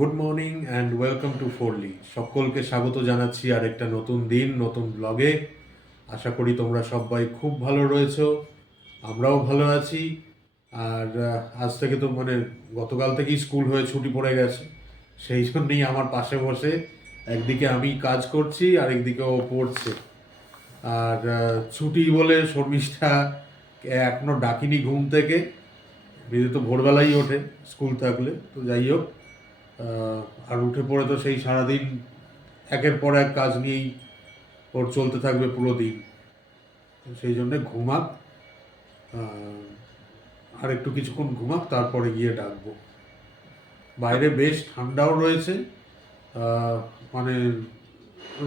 Good morning and welcome to ফোরলি। সকলকে স্বাগত জানাচ্ছি আরেকটা নতুন দিন নতুন ব্লগে। আশা করি তোমরা সবাই খুব ভালো রয়েছো, আমরাও ভালো আছি। আর আজ থেকে তো গতকাল থেকেই স্কুল হয়ে ছুটি পড়ে গেছে, সেই জন্যই আমার পাশে বসে একদিকে আমি কাজ করছি আর একদিকে ও পড়ছে। আর ছুটি বলে শর্মিষ্ঠা এখনো ডাকিনি ঘুম থেকে, বিদে তো ভোরবেলাই ওঠে স্কুল থাকলে। তো যাই হোক, আর উঠে পড়ে তো সেই সারাদিন একের পর এক কাজ নিয়েই ওর চলতে থাকবে পুরো দিন। সেই জন্যে ঘুমাক, আর একটু কিছুক্ষণ ঘুমাক, তারপরে গিয়ে ডাকবো। বাইরে বেশ ঠান্ডাও রয়েছে, মানে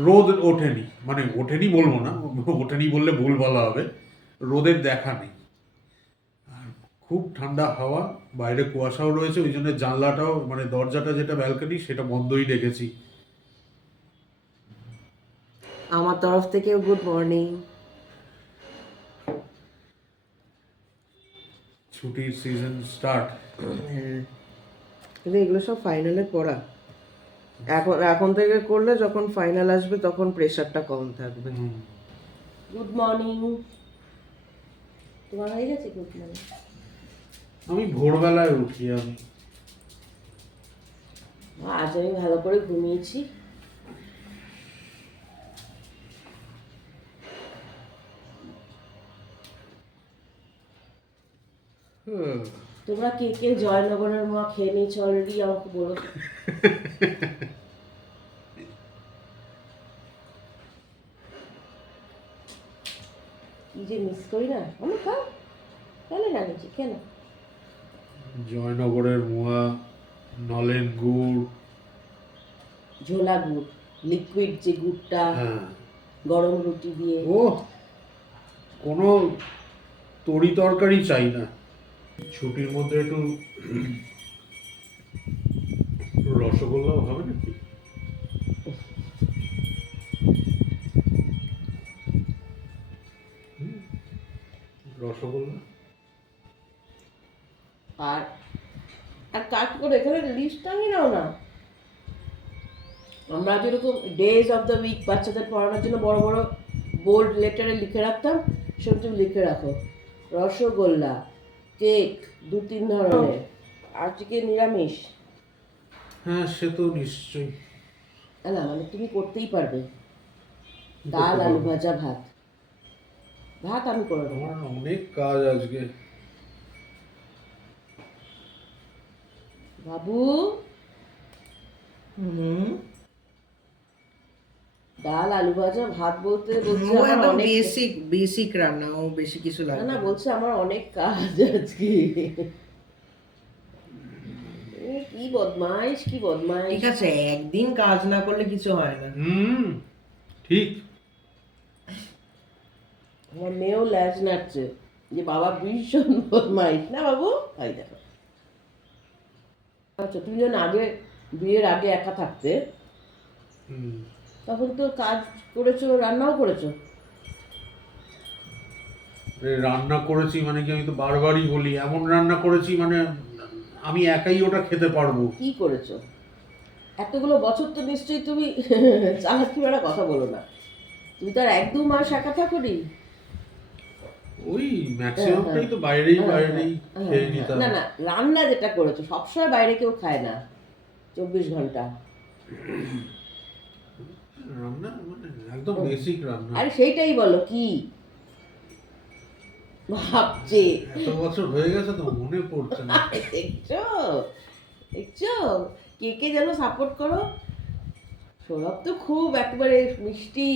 রোদ ওঠেনি, ওঠেনি বলবো না, ওঠেনি বললে ভুল বলা হবে, রোদের দেখা নেই। আর খুব ঠান্ডা হাওয়া, বাইরে কুয়াশাও রয়েছে, ওই জন্য জানলাটাও দরজাটা যেটা ব্যালকনি সেটা বন্ধই রেখেছি। আমার তরফ থেকেও গুড মর্নিং। ছুটির সিজন স্টার্ট। কিন্তু এগুলো সব ফাইনালে পড়া, এখন এখন থেকে করলে যখন ফাইনাল আসবে তখন প্রেশারটা কম থাকবে। Good morning. তোমার হয়ে গেছে গুড মর্নিং? আমি ভোরবেলায় উঠি। আজ আমি ভালো করে ঘুমিয়েছি। তোমরা কে কে জয়নগরের মা খেয়ে নিয়েছো অলরেডি আমাকে বলো। কি যে মিস করি না আমি, খাও কেন জানিছি কেন। জয়নগরের মোয়া, নলেন গুড়, ঝোলা গুড়, লিকুইড যে গুড়টা, গরম রুটি দিয়ে। ও কোনো তরি তরকারি চাই না। ছুটির মধ্যে একটু রসগোল্লাও হবে নাকি? রসগোল্লা আর আর কাজ করে এখানে লিস্টটা নিয়ে নাও না। আমরা যেরকম ডেজ অফ দ্য উইক বাচ্চাদের পড়ানোর জন্য বড় বড় বোল্ড লেটারে লিখে রাখতাম, সেরকম তুমি লিখে রাখো রসগোল্লা, কেক 2-3 ধরনের, আজকে নিরামিষ। হ্যাঁ, সে তো নিশ্চয়ই। না তুমি করতেই পারবে। ডাল আলু ভাজা ভাত, ভাত আমি করে দেবো। আমার অনেক কাজ আজকে। বাবু ডাল আলু ভাজা ভাত বলতে বলছে আমার অনেক বেসিক রান্না, ও বেশি কিছু লাগে না, বলছে আমার অনেক কাজ আজকে। কি বদমাইশ কি বদমাইশ। ঠিক আছে, একদিন কাজ না করলে কিছু হয় না। ঠিক। আমার মেয়েও ল্যাজ নাড়ছে যে বাবা ভীষণ বদমাইশ না বাবু। তাই দেখো, আচ্ছা তুমি যখন আগে বিয়ের আগে একা থাকতে তখন তো কাজ করেছো, রান্নাও করেছো। রান্না করেছি কি, আমি তো বারবারই বলি, এমন রান্না করেছি আমি একাই ওটা খেতে পারবো। কি করেছো এতগুলো বছর? তো নিশ্চয়ই তুমি চালাকি বেড়া কথা বলো না। তুমি তো আর 1-2 মাস একা থাকোনি। ওই ম্যাক্সিমামটাই তো বাইরেই খেয়ে নিতাম। না রান্না যেটা করেছো, সবসময় বাইরে কেউ খায় না 24 ঘন্টা। রান্না একদম বেসিক রান্না। আরে সেইটাই বলো কি ভাবছে। এত বছর হয়ে গেছে তো মনে পড়ছে না। দেখছো দেখছো কে কে যেন সাপোর্ট করো। সৌরভ তো খুব একেবারে মিষ্টি,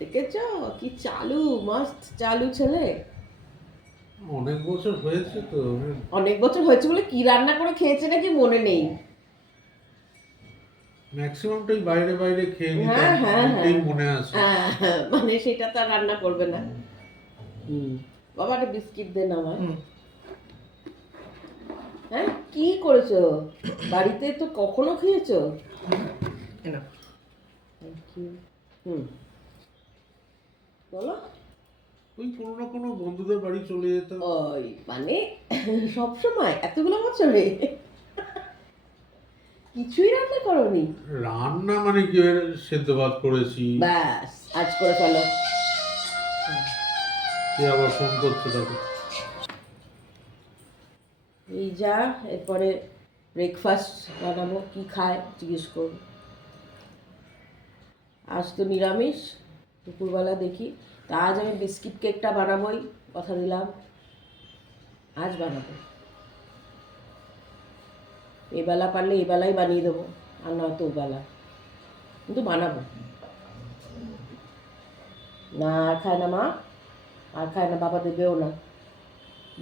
দেখেছো কি চালু, মস্ত চালু ছেলে। অনেক বছর হয়েছে তো। অনেক বছর হয়েছে বলে কি রান্না করে খেয়েছে নাকি মনে নেই। ম্যাক্সিমামটাই বাইরে বাইরে খেয়ে নিতাম, এটাই মনে আছে। সেটা তো আর রান্না করবে না। বাবা একটা বিস্কিট দেন আমায়। হ্যাঁ কি করেছো বাড়িতে? তো কখনো খেয়েছো? বলো। ওই কোনো না কোনো বন্ধুদের বাড়ি চলে যেতাম। ওই সব সময় এতগুলো বছরে? কিছুই রান্না করোনি? রান্না মানে কি, ওই সেদ্ধ ভাত করেছি। ব্যাস, আজ করে ফেলো। কে আবার ফোন করছে তাকে? এই যা, এরপরে ব্রেকফাস্ট বানাবো, কি খায় জিজ্ঞেস করবো। আজ তো নিরামিষ, দুপুরবেলা দেখি। তা আজ আমি বিস্কিট কেকটা বানাবোই, কথা দিলাম আজ বানাবো। এবেলা পারলে এবেলাই বানিয়ে দেবো, আর নয়তো ওবেলা, কিন্তু বানাবো। না আর খায় না মা, আর খায় না, বাবা দেবেও না।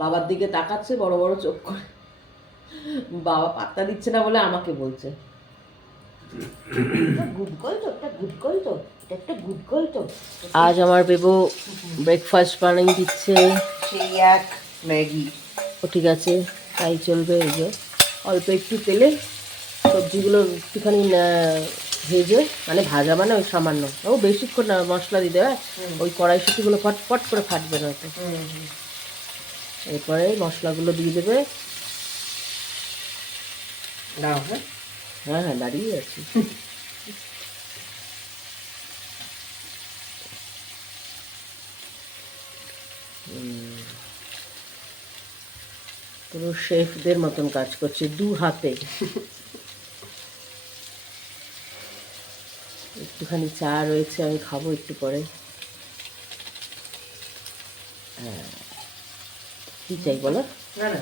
বাবার দিকে তাকাচ্ছে বড় বড় চোখ করে, বাবা পাত্তা দিচ্ছে না বলে আমাকে বলছে, গুড গার্ল তো, একটা গুড গার্ল তো, এটা একটা গুড গার্ল তো। আজ আমার বেবু ব্রেকফাস্ট বানিয়ে দিচ্ছে। সেই এক ম্যাগি। ও ঠিক আছে, তাই চলবে। এই যে অল্প একটু তেলে সবজিগুলো একটুখানি ভেজে, মানে ভাজা মানে ওই সামান্য, ও বেশিক্ষণ না মশলা দিতে হয়, ওই কড়াইশুটিগুলো ফটফট করে ফাটবে না তো। এরপরে মশলাগুলো দিয়ে দেবে। দাও, হ্যাঁ হ্যাঁ হ্যাঁ, দাঁড়িয়ে আছি। পুরো শেফদের মতন কাজ করছে, দু হাতে। একটুখানি চা রয়েছে, আমি খাবো একটু পরে। কি চাই বলো? না না,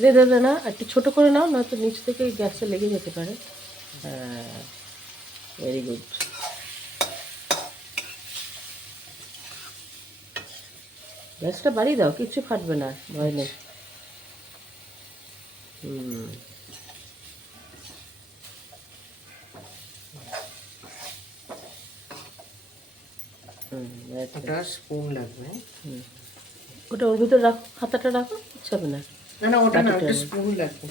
দে দে দে, না একটু ছোট করে নাও, নয়তো নিচ থেকে গ্যাসে লেগে যেতে পারে। হ্যাঁ, ভেরি গুড। গ্যাসটা বাড়িয়ে দাও, কিচ্ছু ফাটবে না, ভয় নেই। হুম, একটা স্পুন লাগবে। ওটা ওর ভিতরে রাখো, খাতাটা রাখো, ইচ্ছা হবে না। না না, ওটা না, একটা স্পুন লাগবে।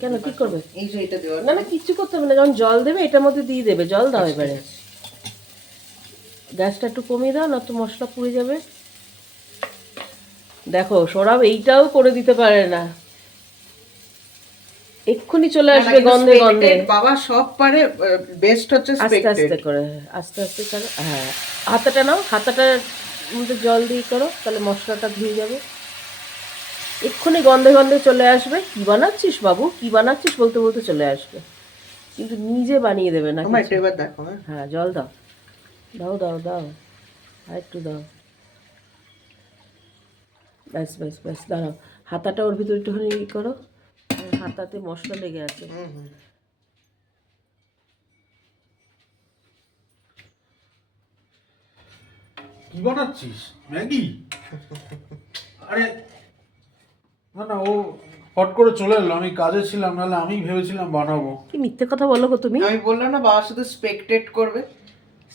কেন, কি করবে? এই যে এটা দেওয়া। না না, কিচ্ছু করতে হবে না, যখন জল দেবে এটার মধ্যে দিয়ে দেবে, জল দাও এবারে। গ্যাসটা একটু কমিয়ে দাও, নয়তো মশলা পুড়ে যাবে। দেখো সৌরভ এইটাও করে দিতে পারে না, এক্ষুনি চলে আসবে গন্ধে গন্ধে। বাবা সব পারে, বেস্ট হচ্ছে আস্তে স্পেক্টেড। আস্তে করে, আস্তে আস্তে করে। হ্যাঁ, হাতাটা নাও, হাতাটার মধ্যে জল দিয়ে করো, তাহলে মশলাটা ধুয়ে যাবে। এক্ষুনি গন্ধে গন্ধে চলে আসবে। কি বানাচ্ছিস বাবু, কি বানাচ্ছিস বলতে বলতে চলে আসবে, কিন্তু নিজে বানিয়ে দেবে না আমার কিছু। এটা এবার দেখো। হ্যাঁ হ্যাঁ, জল দাও, দাও দাও দাও, আর একটু দাও। ব্যাস ব্যাস ব্যাস, দাঁড়াও, হাতাটা ওর ভিতরে একটুখানি ই করো, হাতাতে মশলা লেগে আছে। কি বানাচ্ছিস, ম্যাগি? আরে না না, ও হট করে চলে এলো, আমি কাজে ছিলাম, নাহলে আমি ভেবেছিলাম বানাবো। কি মিথ্যে কথা বলো গো তুমি, আমি বললাম না বাবা শুধু স্পেক্টেট করবে।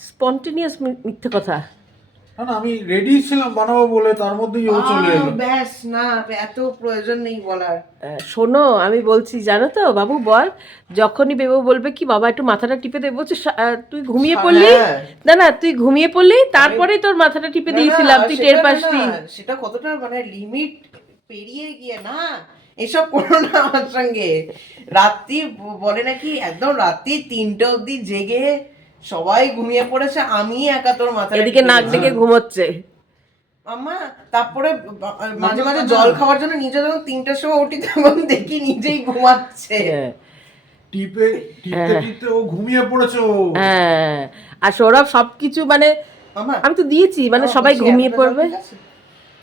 স্পন্টেনিয়াস মিথ্যে কথা। না না, আমি রেডি ছিলাম বানাবো বলে, তার মধ্যেই ও চলে এলো। ব্যাস, না এত প্রয়োজন নেই বলার। শোনো, আমি বলছি জানো তো বাবু, বল, যখনই বেবু বলবে কি বাবা একটু মাথাটা টিপে দে, বলছে তুই ঘুমিয়ে পড়লি, না না তুই ঘুমিয়ে পড়লি, তারপরে তোর মাথাটা টিপে দিয়েছিলাম, তুই টের পাসনি। সেটা কতটা মানে লিমিট পেরিয়ে গিয়ে না, এসব করো না আমার সঙ্গে। রাত্রি বলে নাকি একদম রাত্রি 3টে অবধি জেগে সবাই ঘুমিয়ে পড়েছে, আমি একা তোর মাথা এদিকে নাক ডেকে ঘুমোচ্ছে আম্মা। তারপরে মাঝে মাঝে জল খাওয়ার জন্য নিজে যখন 3টের সময় উঠি তখন দেখি নিজেই ঘুমাচ্ছে। টিপে টিপতে টিপতে ও ঘুমিয়ে পড়েছে। হ্যাঁ, আর সৌরভ সবকিছু মানে আম্মা আমি তো দিয়েছি, মানে সবাই ঘুমিয়ে পড়বে।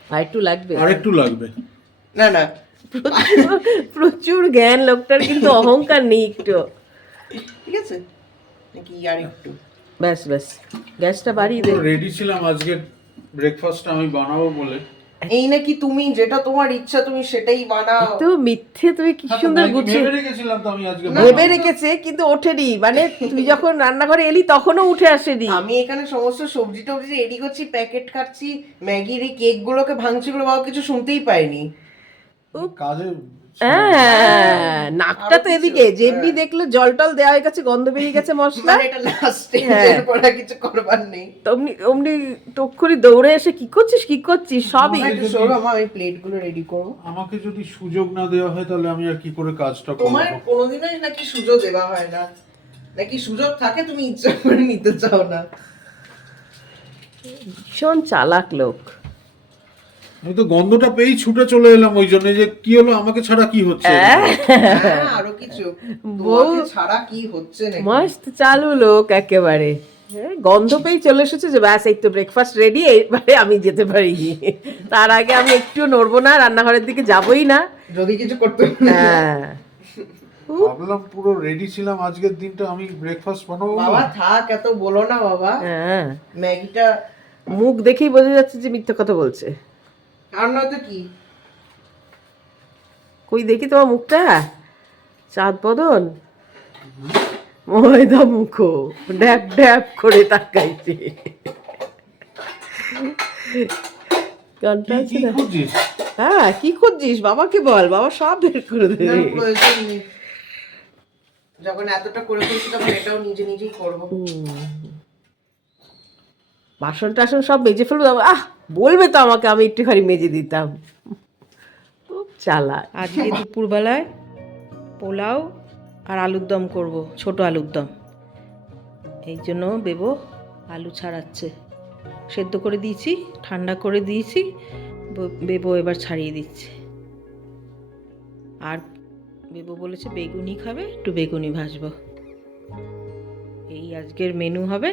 আর একটু লাগবে, আর একটু লাগবে। না না, প্রচুর জ্ঞান লোকটার, কিন্তু অহংকার নেই একটু। ঠিক আছে নাকি আর একটু? ব্যাস ব্যাস, গ্যাসটা বাড়িয়ে দে। রেডি ছিলাম আজকে ব্রেকফাস্টটা আমি বানাবো বলে। এই নাকি তুমি যেটা তোমার ইচ্ছা তুমি সেটাই বানাও। তো মিথ্যে, তুমি কি সুন্দর গুছিয়ে ভেবে রেখেছিলাম তো আমি আজকে ভেবে রেখেছে, কিন্তু ওঠেনি, মানে তুই যখন রান্নাঘরে এলি তখনও উঠে আসেনি। আমি এখানে সমস্ত সবজি টবজি রেডি করছি, প্যাকেট কাটছি, ম্যাগির এই কেক গুলোকে ভাঙছি, গুলো বাবা কিছু শুনতেই পাইনি। কাজে হ্যাঁ, নাকটা তো আরো কিছু, এদিকে, যেমনি হ্যাঁ। দেখলো জল টল দেওয়া হয়ে গেছে, গন্ধ বেরিয়ে গেছে মশলা, মানে এটা লাস্ট হ্যাঁ। এরপর আর কিছু করবার নেই। অমনি অমনি টক্ষুরি দৌড়ে এসে কি করছিস সবই। আমার একটু সরো, আমার ওই প্লেট গুলো রেডি করো। আমাকে যদি সুযোগ না দেওয়া হয় তাহলে আমি আর কি করে কাজটা করব? তোমার কোনোদিনই নাকি সুযোগ দেওয়া হয় না, নাকি সুযোগ থাকে তুমি ইচ্ছা করে নিতে চাও না। ভীষণ চালাক লোক। আমি তো গন্ধটা পেয়েই ছুটে চলে এলাম, ওই জন্য যে কি হলো, আমাকে ছাড়া কি হচ্ছে? হ্যাঁ, আরো কিছু বউ তোমাকে ছাড়া কি হচ্ছে নাকি? মস্ত চালু লোক একেবারে। গন্ধ পেয়ে চলে এসেছে যে ব্যাস এই তো ব্রেকফাস্ট রেডি, এবারে আমি যেতে পারি। তার আগে আমি একটু নড়বো না, রান্নাঘরের দিকে যাবোই না। যদি কিছু করতে হ্যাঁ, ভাবলাম পুরো রেডি ছিলাম, আজকের দিনটা আমি ব্রেকফাস্ট বানাবো। বাবা থাক, এত বলো না বাবা। হ্যাঁ, ম্যাগিটা মুখ দেখেই বোঝা যাচ্ছে যে মিথ্যে কথা বলছে। আর নয়তো কি? কই দেখি তোমার মুখটা, চাঁদ বদন, ময়দা মুখো, ড্যাব ড্যাব করে তাকাইছে। গানটা আছে কি না? খুঁজছিস? হ্যাঁ, কি খুঁজছিস? বাবাকে বল, বাবা সব বের করে না, দেবে। প্রয়োজন নেই। যখন এতটা করে ফেলছি তখন এটাও নিজে নিজেই করবো। বাসন টাসন সব মেজে ফেলবো, বলবে তো আমাকে, আমি একটুখানি মেজে দিতাম। খুব চালাক। আজকে দুপুরবেলায় পোলাও আর আলুর দম করব, ছোট আলুর দম। এই জন্য বেবো আলু ছাড়াচ্ছে, সেদ্ধ করে দিয়েছি, ঠান্ডা করে দিয়েছি, বেবো এবার ছাড়িয়ে দিচ্ছে। আর বেবো বলেছে বেগুনি খাবে, একটু বেগুনি ভাজবো। এই আজকের মেনু হবে।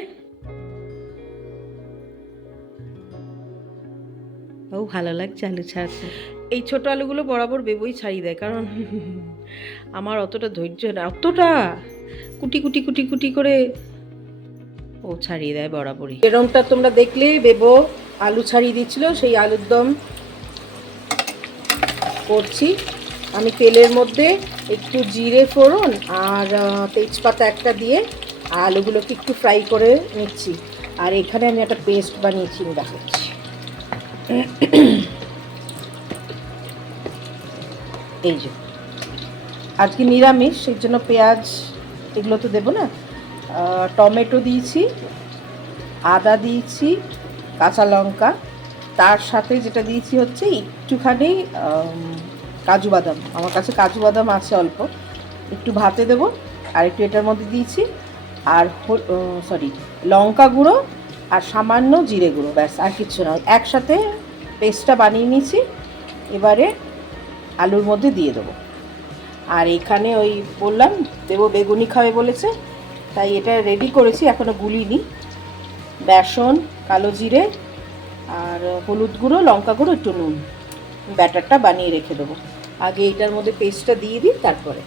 ও ভালো লাগছে আলু ছাড়াতে। এই ছোট আলুগুলো বরাবর বেবই ছাড়িয়ে দেয়, কারণ আমার অতটা ধৈর্য না, অতটা কুটি কুটি কুটি কুটি করে ও ছাড়িয়ে দেয় বরাবরই। এরমটা তোমরা দেখলে বেবো আলু ছাড়িয়ে দিচ্ছিল, সেই আলুর দম করছি। আমি তেলের মধ্যে একটু জিরে ফোড়ন আর তেজপাতা একটা দিয়ে আলুগুলোকে একটু ফ্রাই করে নিচ্ছি। আর এখানে আমি একটা পেস্ট বানিয়েছি, আমি দেখাচ্ছি। এই যে আজকে নিরামিষ, সেই জন্য পেঁয়াজ এগুলো তো দেবো না। টমেটো দিয়েছি, আদা দিয়েছি, কাঁচা লঙ্কা, তার সাথে যেটা দিয়েছি হচ্ছে একটুখানি কাজু বাদাম। আমার কাছে কাজু বাদাম আছে অল্প, একটু ভাতে দেবো। আর একটু এটার মধ্যে দিয়েছি, আর লঙ্কা গুঁড়ো আর সামান্য জিরে গুঁড়ো, ব্যাস আর কিচ্ছু না। একসাথে পেস্টটা বানিয়ে নিয়েছি, এবারে আলুর মধ্যে দিয়ে দেবো। আর এখানে ওই বললাম দেবো বেগুনি খাবে বলেছে, তাই এটা রেডি করেছি, এখনও গুলিনি। বেসন, কালো জিরে আর হলুদ গুঁড়ো, লঙ্কা গুঁড়ো, একটু নুন, ব্যাটারটা বানিয়ে রেখে দেবো। আগে এইটার মধ্যে পেস্টটা দিয়ে দিই, তারপরে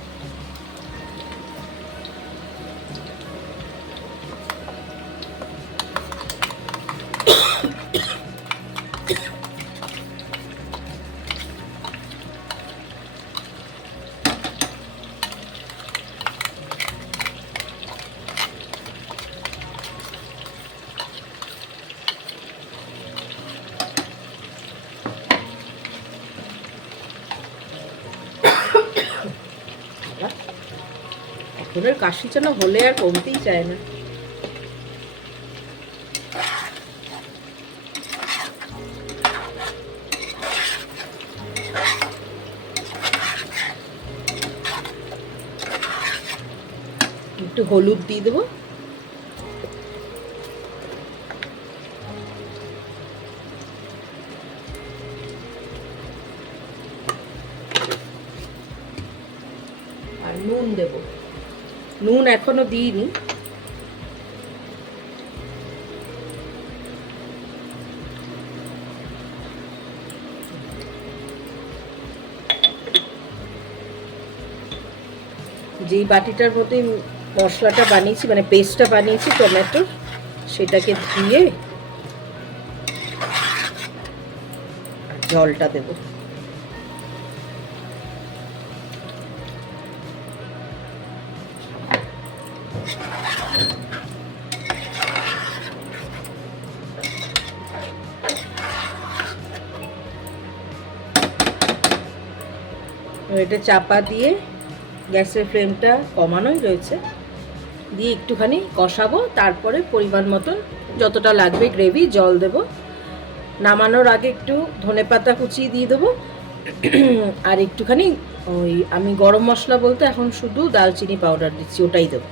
এখনের কাশি যেন হলে আর কমতেই চায় না। একটু হলুদ দিয়ে দেবো, আর নুন দেব। নুন এখনো দিইনি। যেই বাটিটার মধ্যে মশলাটা বানিয়েছি, মানে পেস্টটা বানিয়েছি টমেটোর, সেটাকে ধুয়ে জলটা দেব। এটা চাপা দিয়ে গ্যাসের ফ্লেমটা কমানোই রয়েছে, দিয়ে একটুখানি কষাবো, তারপরে পরিমাণ মতন যতটা লাগবে গ্রেভি জল দেব। নামানোর আগে একটু ধনেপাতা কুচিয়ে দিয়ে দেবো, আর একটুখানি ওই আমি গরম মশলা বলতে এখন শুধু দালচিনি পাউডার দিচ্ছি, ওটাই দেবো।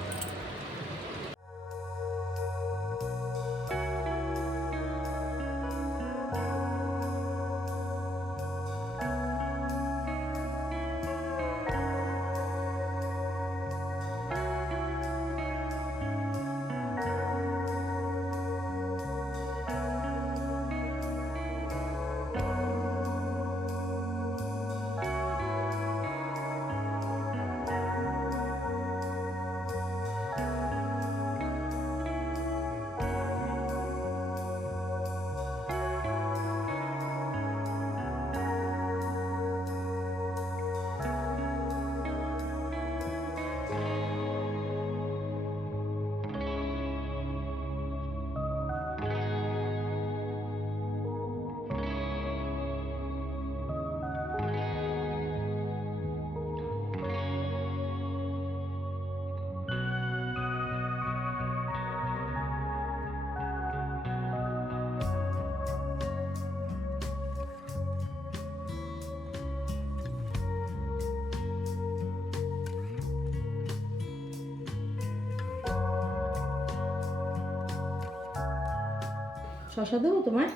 শসা দেবো তোমায়?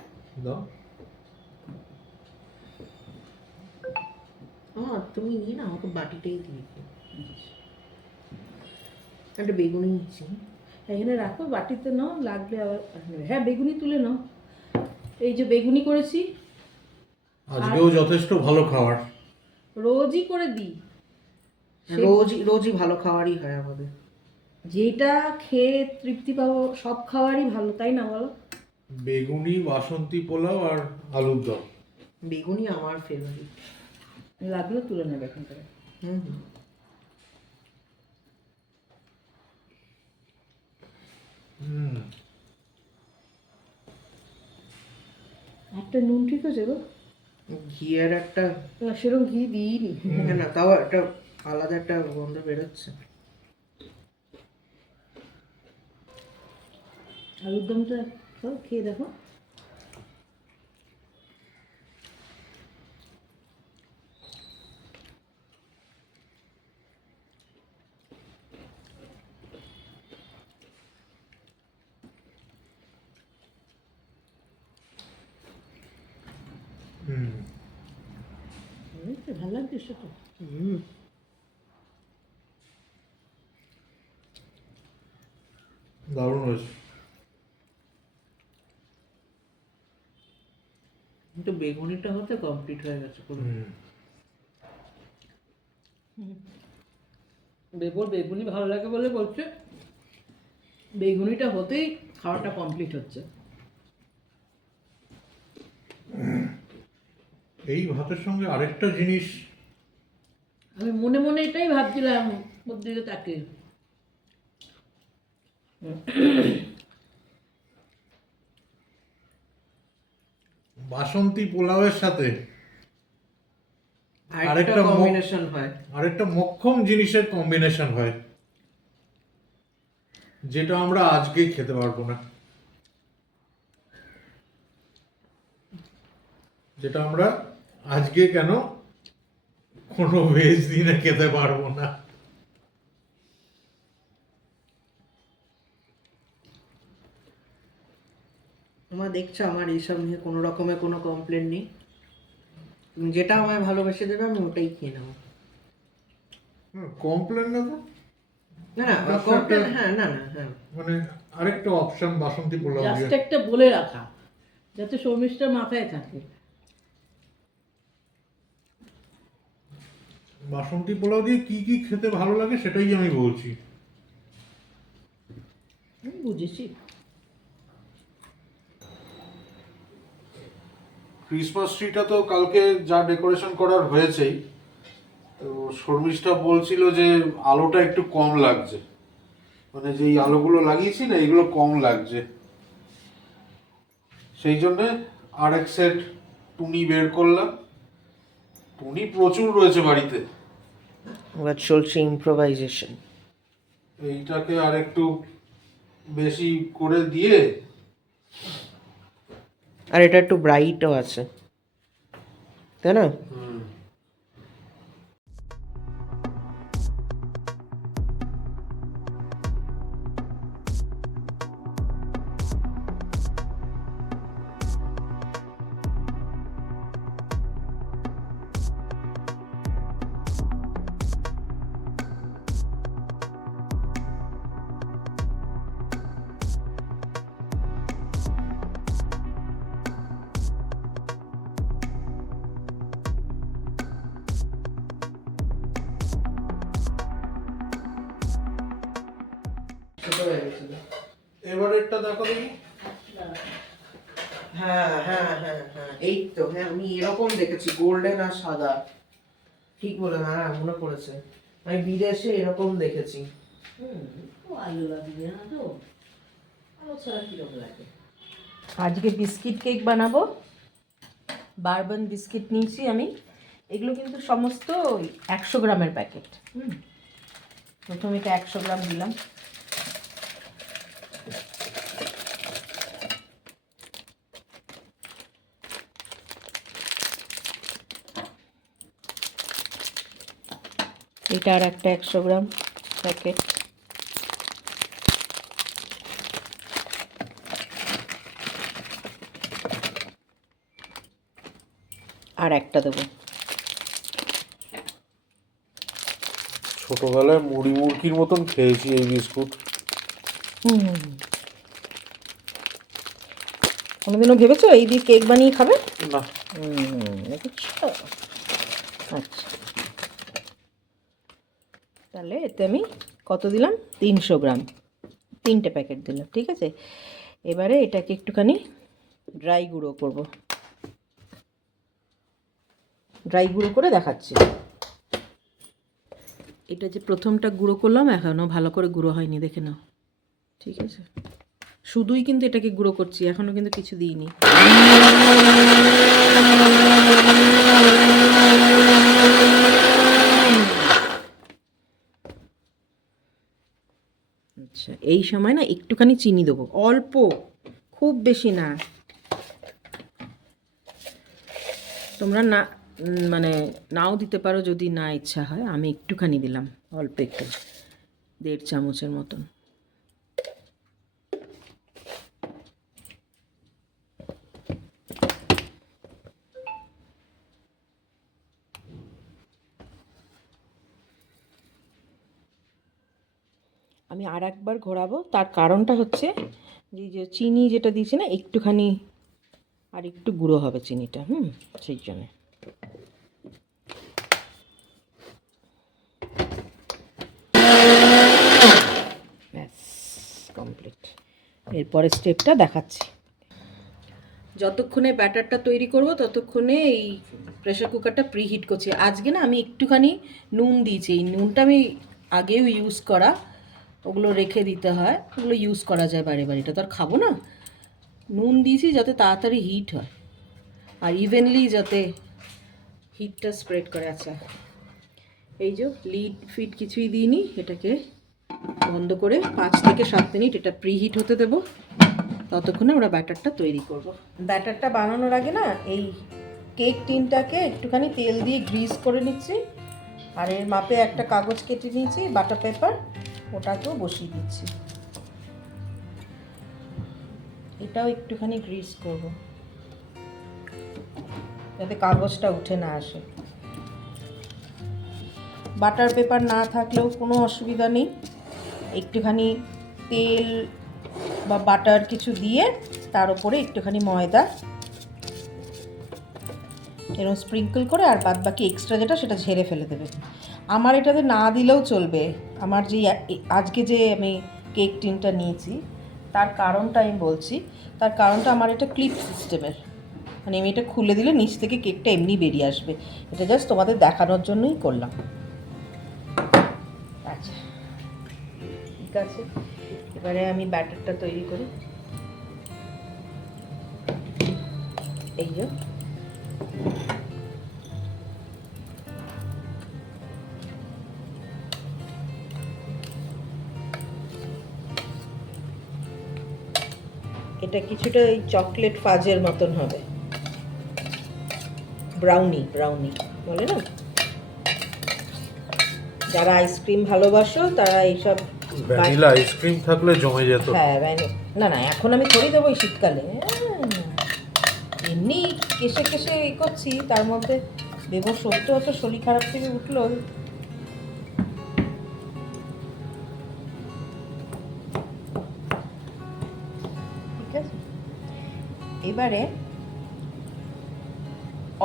দাও। তুমি নিয়ে না, আমাকে বাটিটাই দিয়ে দিও। একটা বেগুনি নিচ্ছি। এখানে রাখো, বাটিতে নাও, লাগলে আবার নেবে। হ্যাঁ, বেগুনি তুলে নাও। এই যে বেগুনি করেছি, আজকেও যথেষ্ট ভালো খাবার। রোজই করে দিই। রোজই ভালো খাবারই হয় আমাদের। যেটা খেয়ে তৃপ্তি পাবো, সব খাবারই ভালো, তাই না বলো? বেগুনি, বাসন্তী পোলাও আর আলুর দম। বেগুনি আমার ফেভারিট। লাগলে তুলে নেবে এখন থেকে। হুম। একটা নুন ঠিক আছে গো? ঘিয়ের একটা সেরকম ঘি দিইনি। না, তাও একটা আলাদা একটা গন্ধ বেরোচ্ছে। আলুর দমটা খাও, খেয়ে দেখো। ভালো লাগছে সেটা। দারুণ হয়েছে। কিন্তু বেগুনিটা হতে কমপ্লিট হয়ে গেছে পুরো। বেগুনি ভালো লাগে বলে বলছে, বেগুনিটা হতেই খাওয়াটা কমপ্লিট হচ্ছে। এই ভাতের সঙ্গে আরেকটা জিনিস আমি মনে মনে এটাই ভাবছিলাম ওর দিকে তাকে। বাসন্তী পোলাওয়ের সাথে আরেকটা কম্বিনেশন হয়, আরেকটা মোক্ষম জিনিসের কম্বিনেশন হয়, যেটা আমরা আজকে খেতে পারবো না, যেটা আমরা আজকে কেন কোনো ভেজ দিনে খেতে পারবো না। তোমার দেখছো আমার এইসব নিয়ে কোনো রকমের কোনো কমপ্লেন নেই। তুমি যেটা আমায় ভালোবেসে দেবে আমি ওটাই খেয়ে নেবো। কমপ্লেন না তো, না না কমপ্লেন, হ্যাঁ না না হ্যাঁ, মানে আরেকটা অপশন বাসন্তী পোলাও জাস্ট দিয়ে। একটা বলে রাখা, যাতে শর্মিষ্ঠা মাথায় থাকে। বাসন্তী পোলাও দিয়ে কি কি খেতে ভালো লাগে সেটাই আমি বলছি। বুঝেছি। ক্রিসমাস ট্রিটা তো কালকে যা ডেকোরেশন করার হয়েছেই, তো শর্মিষ্ঠা বলছিল যে আলোটা একটু কম লাগছে, মানে যেই আলোগুলো লাগিয়েছি না এগুলো কম লাগছে, সেই জন্যে আরেক সেট টুনি বের করলাম। টুনি প্রচুর রয়েছে বাড়িতে। এবার চলছে ইম্প্রোভাইজেশন। এইটাকে আর একটু বেশি করে দিয়ে, আর এটা একটু ব্রাইটও আছে, তাই না? এবারেরটা দেখো দেখি। হ্যাঁ হ্যাঁ হ্যাঁ হ্যাঁ, এই তো, হ্যাঁ আমি এরকম দেখেছি, গোল্ডেন আর সাদা। ঠিক বলে, হ্যাঁ মনে পড়েছে, আমি বিদেশে এরকম দেখেছি। আলু লাগবে না তো, আলু ছাড়া কিরকম লাগে? আজকে বিস্কিট কেক বানাবো। বারবন বিস্কিট নিয়েছি আমি। এগুলো কিন্তু সমস্ত 100 গ্রামের প্যাকেট। প্রথমে এটা 100 গ্রাম দিলাম। এটা আর একটা 100 গ্রাম প্যাকেট। আর একটা দেবো। ছোটবেলায় মুড়ি মুড়কির মতন খেয়েছি এই বিস্কুট। কোনোদিনও ভেবেছো এই দিয়ে কেক বানিয়ে খাবে? না। আচ্ছা, তাহলে এতে আমি কত দিলাম? 300 গ্রাম, 3টে প্যাকেট দিলাম। ঠিক আছে, এবারে এটাকে একটুখানি ড্রাই গুঁড়ো করব। ড্রাই গুঁড়ো করে দেখাচ্ছি। এটা যে প্রথমটা গুঁড়ো করলাম, এখনও ভালো করে গুঁড়ো হয়নি, দেখে নাও। ঠিক আছে, শুধুই কিন্তু এটাকে গুঁড়ো করছি, এখনও কিন্তু কিছু দিইনি। আচ্ছা, এই সময় না একটুখানি চিনি দেবো, অল্প, খুব বেশি না। তোমরা না মানে নাও দিতে পারো যদি না ইচ্ছা হয়। আমি একটুখানি দিলাম, অল্প একটু, 1.5 চামচের মতন। আমি আর একবার ঘোরাবো, তার কারণটা হচ্ছে যে চিনি যেটা দিয়েছি না, একটুখানি আর একটু গুঁড়ো হবে চিনিটা, সেই জন্য। ব্যাস, কমপ্লিট। এরপরের স্টেপটা দেখাচ্ছি। যতক্ষণে ব্যাটারটা তৈরি করব ততক্ষণে এই প্রেশার কুকারটা প্রিহিট করছি। আজকে না আমি একটুখানি নুন দিয়েছি। এই নুনটা আমি আগেও ইউজ করা, ওগুলো রেখে দিতে হয়, ওগুলো ইউজ করা যায় বারে বারে, এটা তো আর খাবো না। নুন দিয়েছি যাতে তাড়াতাড়ি হিট হয় আর ইভেনলি যাতে হিটটা স্প্রেড করে। আচ্ছা, এই যে লিড ফিট কিছুই দিইনি, এটাকে বন্ধ করে 5 থেকে 7 মিনিট এটা প্রিহিট হতে দেবো। ততক্ষণে আমরা ব্যাটারটা তৈরি করব। ব্যাটারটা বানানোর আগে না এই কেক টিনটাকে একটুখানি তেল দিয়ে গ্রিস করে নিচ্ছি, আর এর মাপে একটা কাগজ কেটে নিয়েছি, বাটার পেপার, ওটাকেও বসিয়ে দিচ্ছি। এটাও একটুখানি গ্রিস করব যাতে কাগজটা উঠে না আসে। বাটার পেপার না থাকলেও কোনো অসুবিধা নেই, একটুখানি তেল বা বাটার কিছু দিয়ে তার উপরে একটুখানি ময়দা এরকম স্প্রিঙ্কল করে, আর বাদ বাকি এক্সট্রা যেটা সেটা ঝেড়ে ফেলে দেবে। আমার এটাতে না দিলেও চলবে। আমার যে আজকে যে আমি কেক টিনটা নিয়েছি তার কারণটা আমি বলছি। তার কারণটা আমার এটা ক্লিপ সিস্টেমের, মানে আমি এটা খুলে দিলে নিচ থেকে কেকটা এমনি বেরিয়ে আসবে। এটা জাস্ট তোমাদের দেখানোর জন্যই করলাম। আচ্ছা, ঠিক আছে, এবারে আমি ব্যাটারটা তৈরি করি। এই যে এটা কিছুটা ওই চকলেট ফাজের মতন হবে, ব্রাউনি ব্রাউনি বলে না। যারা আইসক্রিম ভালোবাসো তারা এইসব ভ্যানিলা আইসক্রিম থাকলে জমে যেত। হ্যাঁ না না, এখন আমি থরি দেবো এই শীতকালে, এমনি কেসে কেসে এই করছি, তার মধ্যে দেবো। সত্যি হচ্ছে শরীর খারাপ থেকে উঠলো। ঠিক আছে, এবারে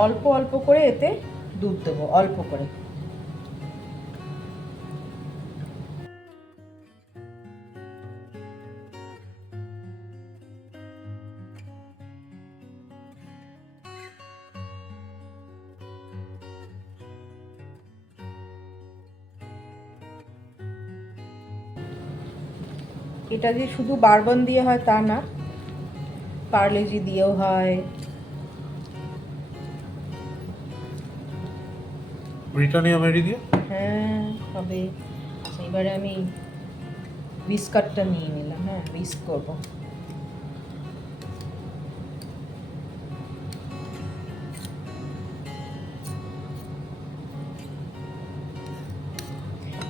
অল্প অল্প করে এতে দুধ দেবো, অল্প করে। এটা যে শুধু বারবন দিয়ে হয় তা না, পার্লেজি দিয়েও হয়। ব্রিটানিয়া মেরি দিয়ে? হ্যাঁ হবে। এবারে আমি হুইস্কারটা নিয়ে নিলাম। হ্যাঁ, হুইস্ক করবো।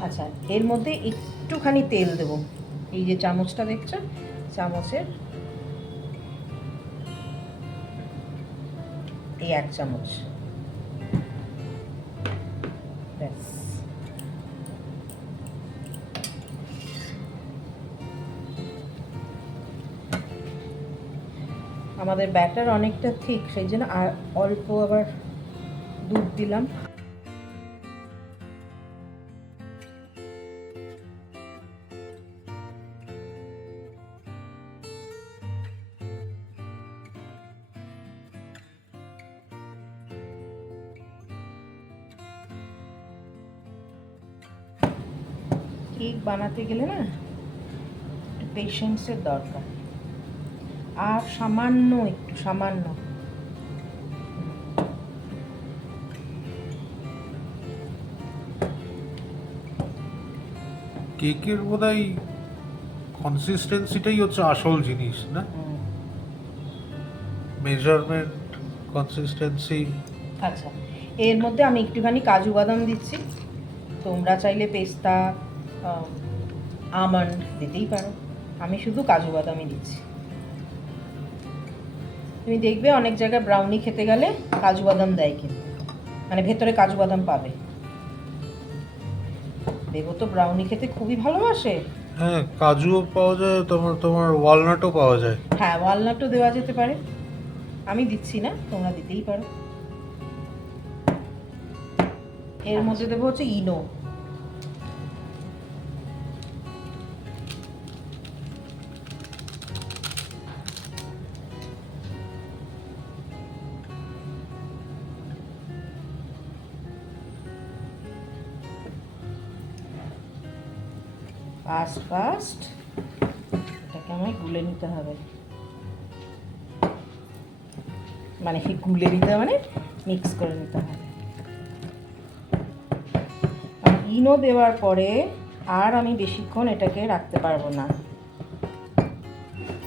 আচ্ছা, এর মধ্যে একটুখানি তেল দেবো। এই যে চামচটা দেখছো, চামচের এই 1 চামচ, ব্যাস। আমাদের ব্যাটার অনেকটা ঠিক, সেই জন্য আর অল্প আবার দুধ দিলাম। কেক বানাতে গেলে না একটু পেশেন্সের দরকার, আর সামান্য একটু সামান্য কেকের বোধহয় কনসিস্টেন্সিটাই হচ্ছে আসল জিনিস না, মেজারমেন্ট, কনসিস্টেন্সি। আচ্ছা, এর মধ্যে আমি একটুখানি কাজু বাদাম দিচ্ছি। তোমরা চাইলে পেস্তা, আমন্ড দিতেই পারো, আমি শুধু কাজু বাদামই দিচ্ছি। তুমি দেখবে অনেক জায়গায় ব্রাউনি খেতে গেলে কাজু বাদাম দেয়, কিন্তু মানে ভেতরে কাজু বাদাম পাবে। দেবো তো ব্রাউনি খেতে খুবই ভালোবাসে। হ্যাঁ, কাজুও পাওয়া যায়, তোমার ওয়ালনাটও পাওয়া যায়। হ্যাঁ, ওয়ালনাটও দেওয়া যেতে পারে, আমি দিচ্ছি না, তোমরা দিতেই পারো। এর মধ্যে দেবো হচ্ছে ইনো। ফার্স্ট এটাকে আমায় গুলে নিতে হবে, মানে গুলে নিতে মানে মিক্স করে নিতে হবে। ইনো দেওয়ার পরে আর আমি বেশিক্ষণ এটাকে রাখতে পারবো না,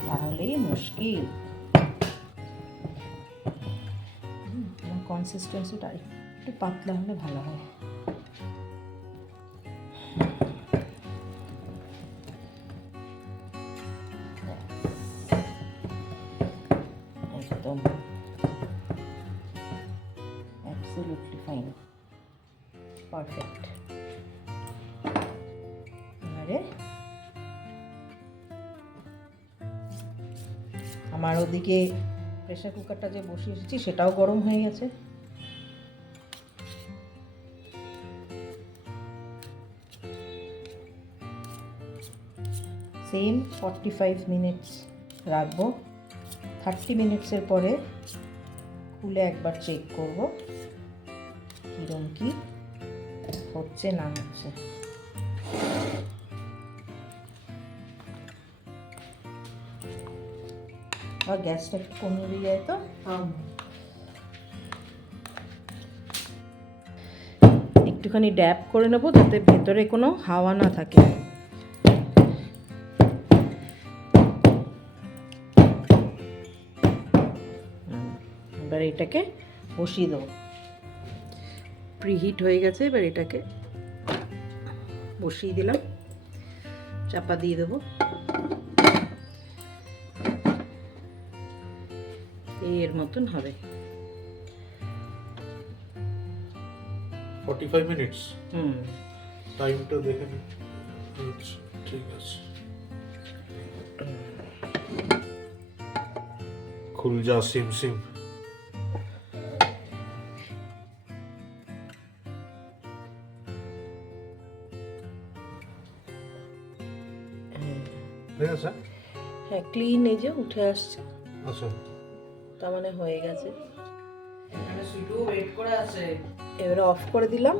তাহলেই মুশকিল। কনসিস্টেন্সিটা একটু পাতলা হলে ভালো হয়। একদম অ্যাবসলিউটলি ফাইন, পারফেক্ট। এবারে আমার ওদিকে প্রেসার কুকারটা যে বসিয়ে এসেছি সেটাও গরম হয়ে গেছে। সেম 45 মিনিটস রাখবো। 30 মিনিটসের পরে খুলে একবার চেক করব কিরম কি হচ্ছে না হচ্ছে। আর গ্যাসটা একটু কমিয়ে দিয়ে যায় তো। একটুখানি ড্যাপ করে নেবো যাতে ভেতরে কোনো হাওয়া না থাকে। এবার এটাকে বসিয়ে দেবো। প্রিহিট হয়ে গেছে, এবার এটাকে বসিয়ে দিলাম, চাপা দিয়ে দেবো। এর মতন হবে। 45 মিনিটস হুম, টাইমটা দেখে নি। আচ্ছা, ঠিক আছে। খুল যা সিম সিম। ঠিক আছে। হ্যাঁ ক্লিন, এই যে উঠে আসছে, আচ্ছা, তার মানে হয়ে গেছে। এখানে শুধু ওয়েট করে আছে। এবারে অফ করে দিলাম,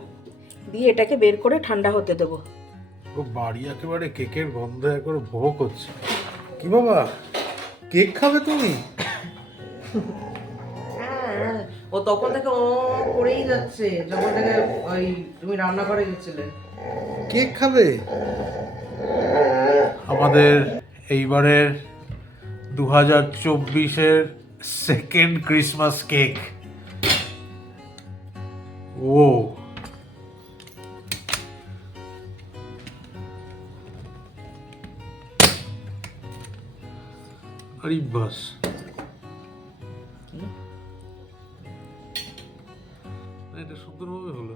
দিয়ে এটাকে বের করে ঠান্ডা হতে দেবো। ও বাড়ি একেবারে কেকের গন্ধ একবারে ভোগ হচ্ছে। কি বাবা, কেক খাবে তুমি? হ্যাঁ, ও তখন থেকে ও করেই যাচ্ছে, যখন থেকে ওই তুমি রান্না করে গেছিলে। কেক খাবে? আমাদের এইবারের 2024-এর সেকেন্ড ক্রিসমাস কেক। ও আরে বাস, এটা সুন্দরভাবে হলো।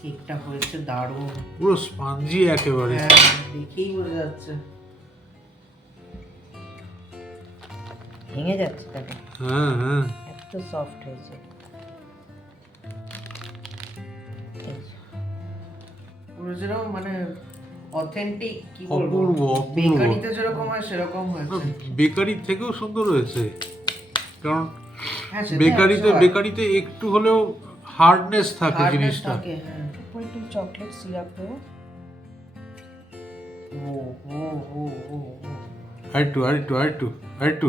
কেকটা হয়েছে দারুণ, পুরো স্পঞ্জি একেবারে। হ্যাঁ দেখেই বোঝা যাচ্ছে। ভেঙে যাচ্ছে তাকে, হ্যাঁ হ্যাঁ, এত সফট হয়েছে। এই যে, পুরো যেরকম মানে অথেন্টিক, কি অপূর্ব, বলবো, অপূর্ব। বেকারিতে যেরকম হয় সেরকম হয়েছে। বেকারির থেকেও সুন্দর হয়েছে, কারণ হ্যাঁ, সেটা বেকারিতে 100 বেকারিতে একটু হলেও হার্ডনেস থাকে hardness জিনিসটা। থাকে, হ্যাঁ। উপরে একটু চকলেট সিরাপ দেবো। ও ও ও ও ও। আরেকটু আরেকটু আরেকটু আরেকটু।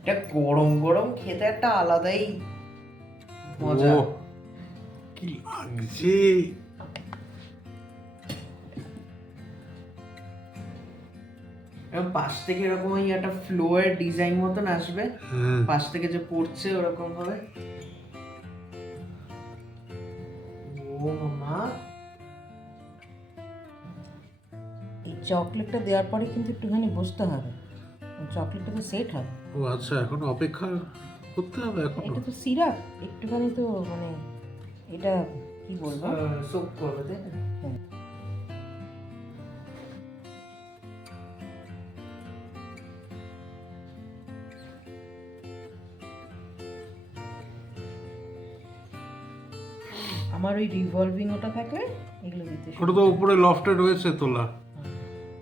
এটা গরম গরম খেতে একটা আলাদাই মজা। ও কি লাগছে! এবং পাশ থেকে এরকম ওই একটা ফ্লোয়ের ডিজাইন মতন আসবে, হ্যাঁ, পাশ থেকে যে পড়ছে ওরকম ভাবে। ও মামা, এই চকলেটটা দেওয়ার পরে কিন্তু একটুখানি বসতে হবে, চকলেটটা তো সেট হবে। ও আচ্ছা, এখন অপেক্ষা করতে হবে এখনো। এটা তো সিরাপ, একটুখানি তো মানে এটা কি বলবো, সোপ করবে তাই না? আমার ওই রিভলভিং ওটা থাকলে এগুলো দিতে ওটা তো উপরে লফটে রয়েছে তোলা,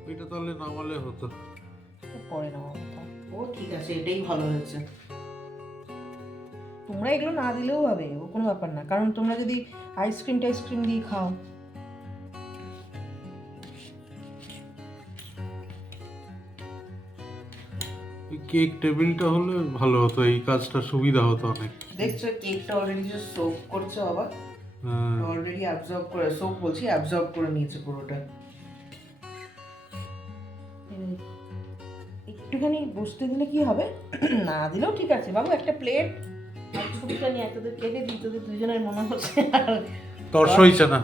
ওইটা তাহলে নামালে হতো। পরে নেওয়া কথা। ও ঠিক আছে, এটাই ভালো হয়েছে। তোমরা এগুলো না দিলেও হবে, ও কোনো ব্যাপার না, কারণ তোমরা যদি আইসক্রিম টাইসক্রিম দিয়ে খাও। কেক টেবিলটা হলে ভালো হতো, এই কাজটা সুবিধা হতো অনেক। দেখছো কেকটা অলরেডি যে সোপ করছে বাবা, হ্যাঁ, অলরেডি অ্যাবজর্ব করে, সোপ বলছি অ্যাবজর্ব করে নিয়েছে পুরোটা। একটুখানি বসতে দিলে কি হবে, না দিলেও ঠিক আছে বাবু, একটা প্লেট আর ছুটিখানি এতদের কেটে দিই, তোদের দুজনের মনে হচ্ছে আর তর্স হইছে না।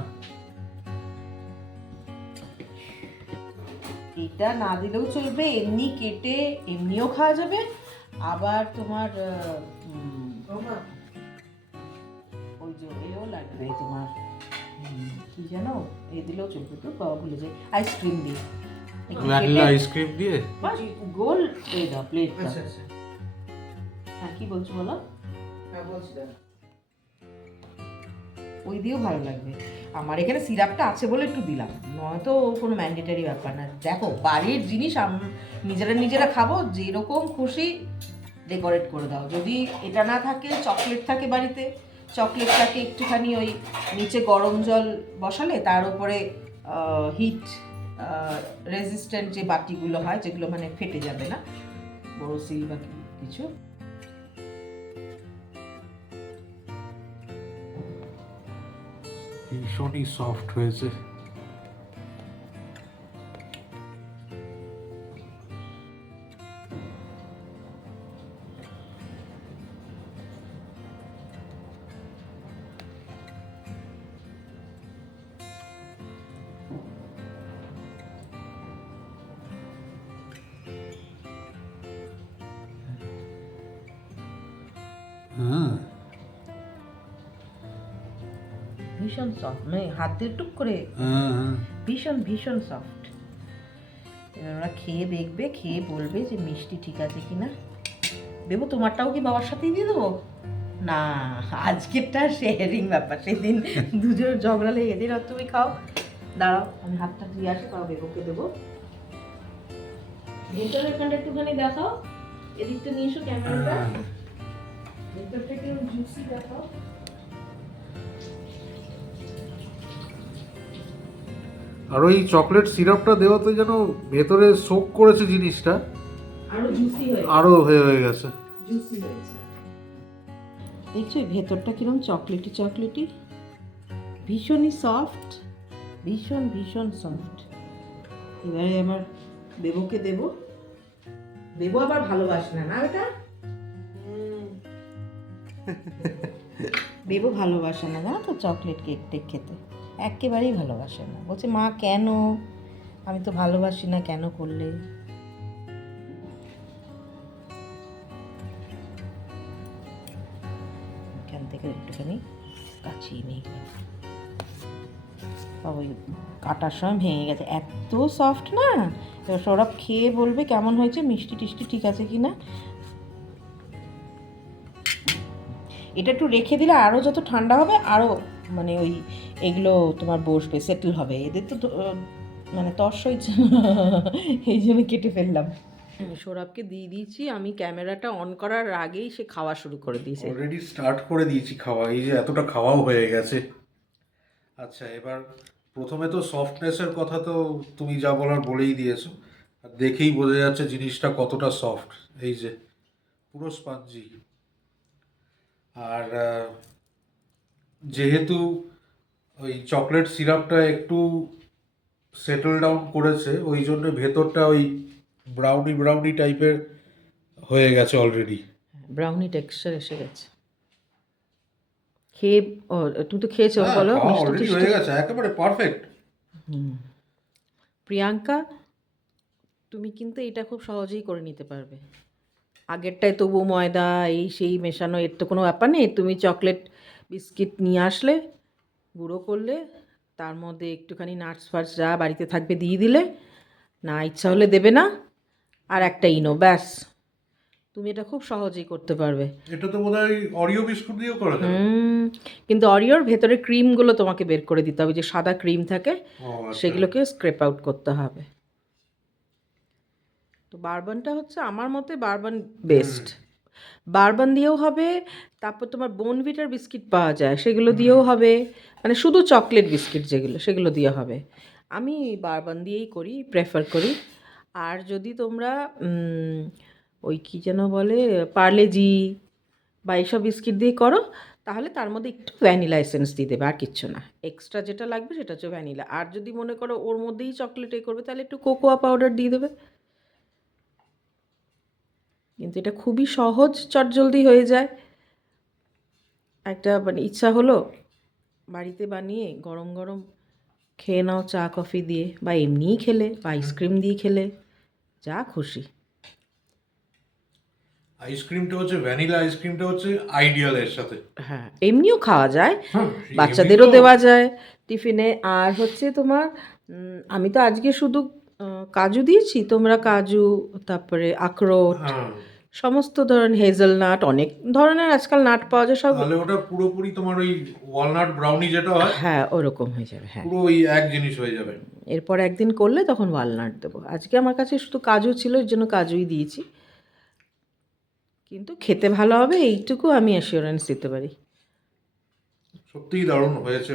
এটা না দিলেও চলবে, এমনি কেটে এমনিও খাওয়া যাবে। আবার তোমার ওই যে এও লাগবে তোমার, কি জানো, এ দিলেও চলবে, তো ভুলে যাই, আইসক্রিম দিয়ে ভ্যানিলা আইসক্রিম দিয়ে। বাস গোল এই দাও প্লেটটা। আচ্ছা আচ্ছা, হ্যাঁ কি বলছো বলো, হ্যাঁ বলছি দাদা। ওই দিয়েও ভালো লাগবে। আমার এখানে সিরাপটা আছে বলে একটু দিলাম, নয়তো কোনো ম্যান্ডেটারি ব্যাপার না। দেখো বাড়ির জিনিস নিজেরা নিজেরা খাবো, যেরকম খুশি ডেকোরেট করে দাও। যদি এটা না থাকে, চকলেট থাকে বাড়িতে, চকলেটটাকে একটুখানি ওই নিচে গরম জল বসালে তার উপরে হিট রেজিস্ট্যান্ট যে বাটিগুলো হয়, যেগুলো মানে ফেটে যাবে না, বোরোসিল বা কিছু, ভীষণই সফট হয়েছে। ভীষণ সফট, মানে হাত দিয়ে টুক করে হ্যাঁ ভীষণ ভীষণ সফট। এবার ওরা খেয়ে দেখবে, খেয়ে বলবে যে মিষ্টি ঠিক আছে কিনা। দেবো তোমারটাও কি বাবার সাথেই দিয়ে দেবো? না, আজকেরটা শেয়ারিং ব্যাপার, সেদিন দুজন ঝগড়া লেগে এদিন আর তুমি খাও। দাঁড়াও আমি হাতটা দিয়ে আসি, তাও বেবুকে দেবো। ভেতরের এখানটা একটুখানি দেখাও, এদিকটা নিয়ে এসো ক্যামেরাটা, ভেতরটা একটু জুসি দেখাও। আর ওই চকলেট সিরাপটা দেওয়াতে যেন ভেতরে সোক করেছে জিনিসটা, আরো জুসি আরো হয়ে গেছে। জুসি হয়েছে। দেখছো ভেতরটা কিরকম চকলেটি চকলেটি, ভীষণই সফট, ভীষণ ভীষণ সফট। এবারে আমার বেবুকে দেবো। বেবু আবার ভালোবাসে না, না বেটা? বেবু ভালোবাসে না জানো তো চকলেট কেক টেক খেতে, একেবারেই ভালোবাসে না। বলছে মা কেন, আমি তো ভালোবাসি না, কেন করলে? এখান থেকে একটুখানি কাছিয়ে নিই, ওই কাটার সময় ভেঙে গেছে, এত সফট না। এবার সৌরভ খেয়ে বলবে কেমন হয়েছে, মিষ্টি টিষ্টি ঠিক আছে কি না। এটা একটু রেখে দিলে আরও যত ঠান্ডা হবে আরও মানে ওই এগুলো তোমার বসবে, সেটেল হবে। এদের তো মানে তর্স হয়েছে, এই জন্য কেটে ফেললাম। সৌরভকে দিয়ে দিয়েছি আমি, ক্যামেরাটা অন করার আগেই সে খাওয়া শুরু করে দিয়েছে। অলরেডি স্টার্ট করে দিয়েছি খাওয়া, এই যে এতটা খাওয়াও হয়ে গেছে। আচ্ছা, এবার প্রথমে তো সফটনেসের কথা তো তুমি যা বলার বলেই দিয়েছো, আর দেখেই বোঝা যাচ্ছে জিনিসটা কতটা সফট। এই যে পুরো স্পঞ্জি। আর যেহেতু ওই চকলেট সিরাপটা একটু সেটেল ডাউন করেছে, ওই জন্য ভেতরটা ওই ব্রাউনি ব্রাউনি টাইপের হয়ে গেছে অলরেডি। ব্রাউনি টেক্সচার এসে গেছে। খেয়ে তুমি তো খেয়েছো, বলো মিষ্টি অলরেডি টিষ্টি? হয়ে গেছে, একেবারে পারফেক্ট। প্রিয়াঙ্কা, তুমি কিন্তু এটা খুব সহজেই করে নিতে পারবে। আগেরটায় তবু ময়দা এই সেই মেশানো, এর তো কোনো ব্যাপার নেই। তুমি চকলেট বিস্কিট নিয়ে আসলে, গুঁড়ো করলে, তার মধ্যে একটুখানি নাটস ফাটস যা বাড়িতে থাকবে দিয়ে দিলে, না ইচ্ছা হলে দেবে না, আর একটা ইনো, ব্যাস তুমি এটা খুব সহজেই করতে পারবে। এটা তো বোধহয় অরিও বিস্কুট দিয়েও করা যাবে। কিন্তু অরিওর ভেতরে ক্রিমগুলো তোমাকে বের করে দিতে হবে, যে সাদা ক্রিম থাকে ও, আচ্ছা। সেগুলোকে স্ক্রেপ আউট করতে হবে। তো বারবানটা হচ্ছে আমার মতে বারবান বেস্ট। বারবান দিয়েও হবে, তারপর তোমার বোনভিটার বিস্কিট পাওয়া যায়, সেগুলো দিয়েও হবে, মানে শুধু চকলেট বিস্কিট যেগুলো সেগুলো দিয়ে হবে। আমি বারবান দিয়েই করি, প্রেফার করি। আর যদি তোমরা ওই কী যেন বলে পার্লেজি বা এইসব বিস্কিট দিয়ে করো, তাহলে তার মধ্যে একটু ভ্যানিলা এসেন্স দিয়ে দেবে, আর কিচ্ছু না। এক্সট্রা যেটা লাগবে সেটা হচ্ছে ভ্যানিলা। আর যদি মনে করো ওর মধ্যেই চকলেট এ করবে, তাহলে একটু কোকোয়া পাউডার দিয়ে দেবে। কিন্তু এটা খুবই সহজ, চটজলদি হয়ে যায়। একটা মানে ইচ্ছা হলো বাড়িতে বানিয়ে গরম গরম খেয়ে নাও, চা কফি দিয়ে, বা এমনিই খেলে, বা আইসক্রিম দিয়ে খেলে, যা খুশি। আইসক্রিমটা হচ্ছে ভ্যানিলা আইসক্রিমটা হচ্ছে আইডিয়াল এর সাথে। হ্যাঁ, এমনিও খাওয়া যায়, হ্যাঁ, বাচ্চাদেরও এমনি তো- দেওয়া যায় টিফিনে। আর হচ্ছে তোমার আমি তো আজকে শুধু কাজু দিয়েছি, তোমরা কাজু, তারপরে আখরোট, হ্যাঁ, সমস্ত ধরনের হেজেলনাট, অনেক ধরনের আজকাল নাট পাওয়া যায় সব। তাহলে ওটা পুরোপুরি তোমার ওই ওয়ালনাট ব্রাউনি যেটা হয়, হ্যাঁ ওরকম হয়ে যাবে। হ্যাঁ, পুরো ওই এক জিনিস হয়ে যাবে। এরপর একদিন করলে তখন ওয়ালনাট দেবো। আজকে আমার কাছে শুধু কাজু ছিল, এর জন্য কাজুই দিয়েছি। কিন্তু খেতে ভালো হবে এইটুকু আমি অ্যাসিওরেন্স দিতে পারি। সত্যিই দারুণ হয়েছে।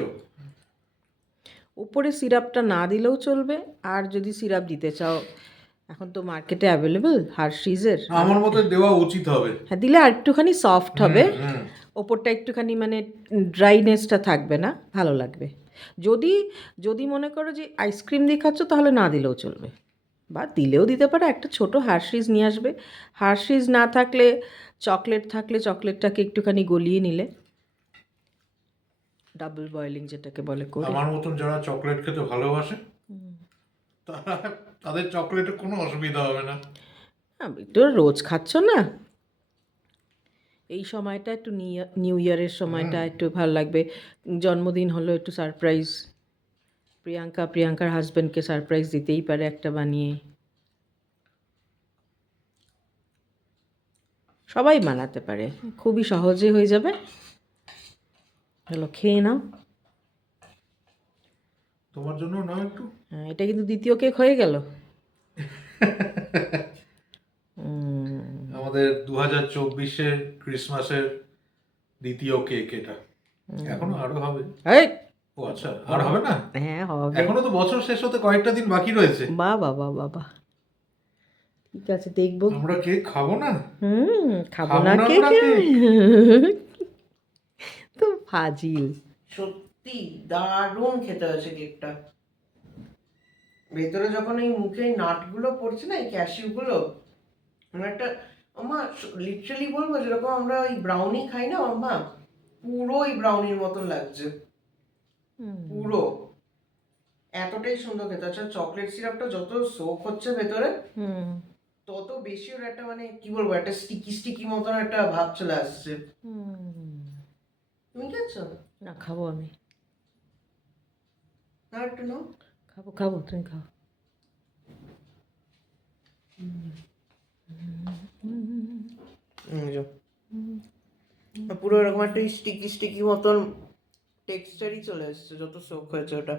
উপরে সিরাপটা না দিলেও চলবে, আর যদি সিরাপ দিতে চাও, এখন তো মার্কেটে অ্যাভেলেবল হার্শিজের, আমার মতে দেওয়া উচিত হবে। হ্যাঁ দিলে আর একটুখানি সফট হবে, হুম। ওপরটা একটুখানি মানে ড্রাইনেসটা থাকবে না, ভালো লাগবে। যদি যদি মনে করো যে আইসক্রিম দিয়ে খাচ্ছ, তাহলে না দিলেও চলবে, বা দিলেও দিতে পারো। একটা ছোট হার্শিজ নিয়ে আসবে, হার্শিজ না থাকলে চকলেট থাকলে চকলেটটাকে একটুখানি গলিয়ে নিলে, ডাবল বয়েলিং যেটাকে বলে করে। আমার মতন যারা চকলেট খেতে ভালোবাসে তাদের চকলেটে কোনো অসুবিধা হবে না। একটু রোজ খাচ্ছ না, এই সময়টা একটু নিউ ইয়ারের সময়টা একটু ভালো লাগবে। জন্মদিন হলো একটু সারপ্রাইজ, প্রিয়াঙ্কার হাজব্যান্ডকে সারপ্রাইজ দিতেই পারে একটা বানিয়ে। সবাই বানাতে পারে, খুবই সহজে হয়ে যাবে। চলো খেয়ে নাও। তোমার জন্য নাও একটু। হ্যাঁ, এটা কিন্তু দ্বিতীয় কেক হয়ে গেল। আমাদের 2024-এর ক্রিসমাসের দ্বিতীয় কেক এটা। এখনো আরো হবে। এই, ও আচ্ছা, আর হবে না? হ্যাঁ হবে। এখনো তো বছর শেষ হতে কয়েকটা দিন বাকি রয়েছে। বাবা, ঠিক আছে দেখবো। আমরা কেক খাবো না? খাবো খাবো না না কেক? আমরা তো ফাজিল। সত্যি দারুণ খেতে হয়েছে কেকটা। ভেতরে যখন এই মুখে নাটগুলো পড়ছে না, এই ক্যাশিউগুলো, মানে একটা আমার লিটারালি বলবো যেরকম আমরা ওই ব্রাউনি খাই না মাম্মা, পুরো ওই ব্রাউনির মতন লাগছে পুরো। এতটাই সুন্দর খেতে। আচ্ছা, চকলেট সিরাপটা যত সোক হচ্ছে ভেতরে তত বেশি ওর একটা মানে কি বলবো, একটা স্টিকি মতন একটা ভাব চলে আসছে। তুমি খেয়েছো? না, খাবো আমি। না একটু নাও। খাবো, তুমি খাও। পুরো এরকম একটা স্টিকি মতন টেক্সচারই চলে এসছে যত সোক হয়েছে ওটা।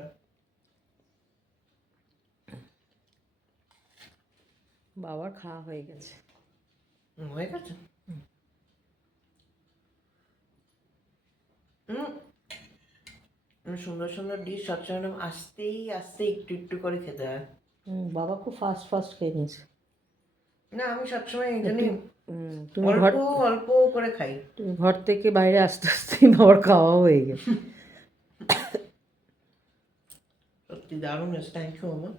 বাবার খাওয়া হয়ে গেছে। হয়ে গেছে। সুন্দর সুন্দর ডিশ সবসময় আস্তেই আস্তে একটু একটু করে খেতে হয়। বাবা খুব ফাস্ট খেয়ে নিয়েছে। না, আমি সবসময় এই জন্যই তুমি অল্প অল্প করে খাই। তুমি ঘর থেকে বাইরে আস্তে আস্তে বাবার খাওয়া হয়ে গেছে। সত্যি দারুণ হয়েছে, থ্যাংক ইউ মামা।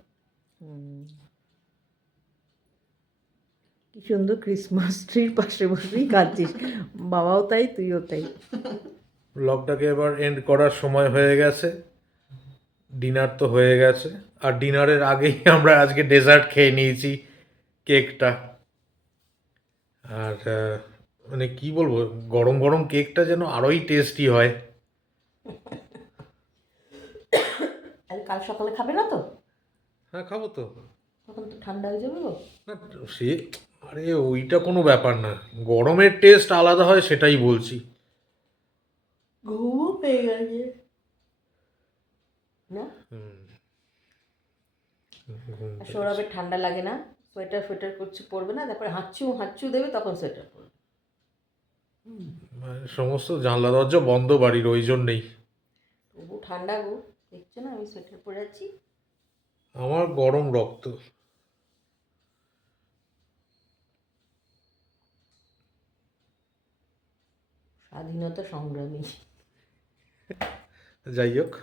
কি সুন্দর ক্রিসমাস ট্রির পাশে বসেই খাচ্ছিস। বাবাও তাই, তুইও তাই। ব্লগটাকে এবার এন্ড করার সময় হয়ে গেছে। ডিনার তো হয়ে গেছে, আর ডিনারের আগেই আমরা আজকে ডেজার্ট খেয়ে নিয়েছি, কেকটা। আর মানে কি বলবো, গরম গরম কেকটা যেন আরোই টেস্টি হয়। কাল সকালে খাবে না তো? হ্যাঁ, খাবো তো। তখন তো ঠান্ডা হয়ে যাবে গো। না, সে আরে ওইটা কোনো ব্যাপার না, গরমের টেস্ট আলাদা হয় সেটাই বলছি। ঘুমও পেয়ে গেছে না? সৌরভের ঠান্ডা লাগে না, সোয়েটার করছে, পরবে না, তারপরে হাঁচু দেবে, তখন সোয়েটার পরবে। সমস্ত জানলা দরজা বন্ধ বাড়ির, ওই জন্যেই। তবু ঠান্ডা গো, দেখছো না আমি সোয়েটার পরে আছি। আমার গরম রক্ত। স্বাধীনতা সংগ্রামী। যাই হোক,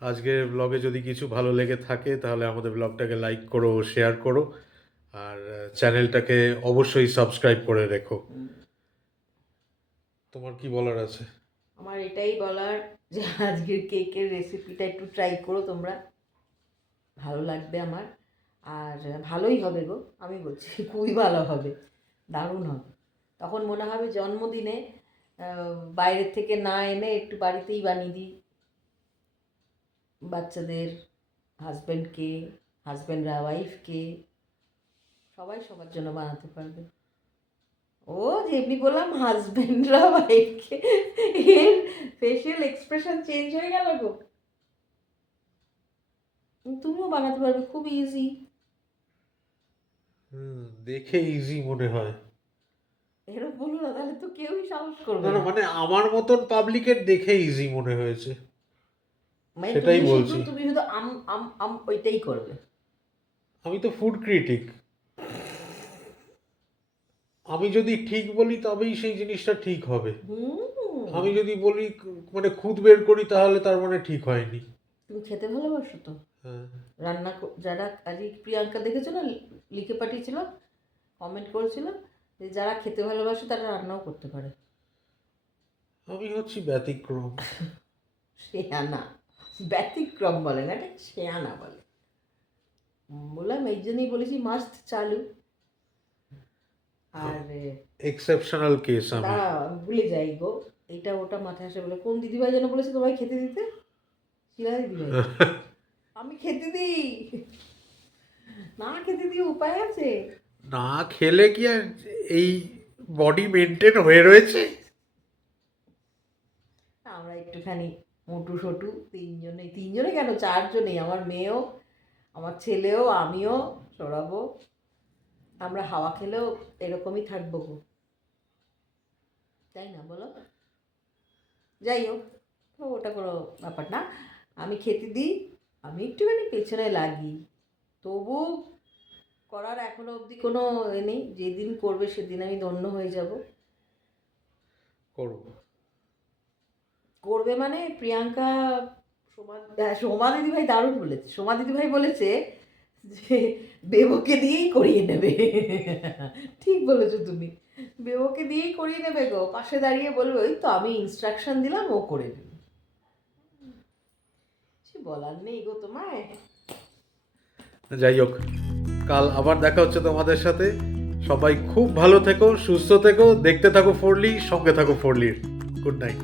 আজকের ব্লগে যদি কিছু ভালো লেগে থাকে তাহলে আমাদের ব্লগটাকে লাইক করো, শেয়ার করো, আর চ্যানেলটাকে অবশ্যই সাবস্ক্রাইব করে রেখো। তোমার কি বলার আছে? আমার এটাই বলার যে আজকের কেকের রেসিপিটা একটু ট্রাই করো তোমরা, ভালো লাগবে আমার। আর ভালোই হবে গো, আমি বলছি খুবই ভালো হবে, দারুণ হবে। তখন মনে হবে জন্মদিনে বাইরের থেকে না এনে একটু বাড়িতেই বানিয়ে দিই বাচ্চাদের, হাজব্যান্ডরা ওয়াইফকে, সবাই সবার জন্য বানাতে পারবে। ও যেমনি বললাম হাজব্যান্ডরা ওয়াইফকে, এর ফেশিয়াল এক্সপ্রেশন চেঞ্জ হয়ে গেল গো। তুমিও বানাতে পারবে, খুব ইজি। দেখে ইজি মনে হয়। এরকম বলো না, তাহলে তো কেউই সাহস করবে না, না। মানে আমার মতন পাবলিকের দেখে ইজি মনে হয়েছে, মানে সেটাই তুমি বলছি। তুমি শুধু আম ওইটাই করবে। আমি তো ফুড ক্রিটিক, আমি যদি ঠিক বলি তবেই সেই জিনিসটা ঠিক হবে। আমি যদি বলি মানে খুদ বের করি তাহলে তার মানে ঠিক হয়নি। তুমি খেতে ভালোবাসো তো? হ্যাঁ। রান্না যারা আজকে প্রিয়াঙ্কা দেখেছো না, লিখে পাঠিয়েছিল, কমেন্ট করেছিল যে যারা খেতে ভালোবাসে তারা রান্নাও করতে পারে। আমি হচ্ছি ব্যতিক্রম। শেয়ানা, ব্যতিক্রম বলে না, এটা শেয়ানা বলে। বললাম এই জন্যই বলেছি মাস্ট চালু। আর এক্সেপশনাল কেস আমি। দাঁড়া, ভুলে যাই গো, এইটা ওটা মাথায় আসে বলে। কোন দিদিভাই যেন বলেছে তোমায় খেতে দিতে? শিলা দিদিভাই। আমি খেতে দিই, না খেতে দিয়ে উপায় আছে? না খেলে কি আর এই বডি মেনটেন হয়ে রয়েছে? আমরা একটুখানি মোটু সোটু তিনজনে কেন, চারজনেই, আমার মেয়েও, আমার ছেলেও, আমিও, সরাবো, আমরা হাওয়া খেলেও এরকমই থাকবো গো, তাই না বলো? যাই হোক, তো ওটা কোনো ব্যাপার না। আমি খেতে দিই, আমি একটুখানি পেছনে লাগি, তবু করার এখনো অবধি কোনো এ নেই। যেদিন করবে সেদিন আমি ধন্য হয়ে যাব। করবো। করবে মানে প্রিয়াঙ্কা, সোমা দিদিভাই দারুণ বলেছে। সোমা দিদিভাই বলেছে যে বেবকে দিয়েই করিয়ে নেবে। ঠিক বলেছো তুমি, বেবকে দিয়েই করিয়ে নেবে গো। পাশে দাঁড়িয়ে বলবে ওই তো আমি ইনস্ট্রাকশন দিলাম, ও করে দেবে। কিছু বলার নেই গো তোমায়। যাই হোক, কাল আবার দেখা হচ্ছে তোমাদের সাথে। সবাই খুব ভালো থেকো, সুস্থ থেকো, দেখতে থাকো ফোরলি, সঙ্গে থাকো ফোরলির। Good night.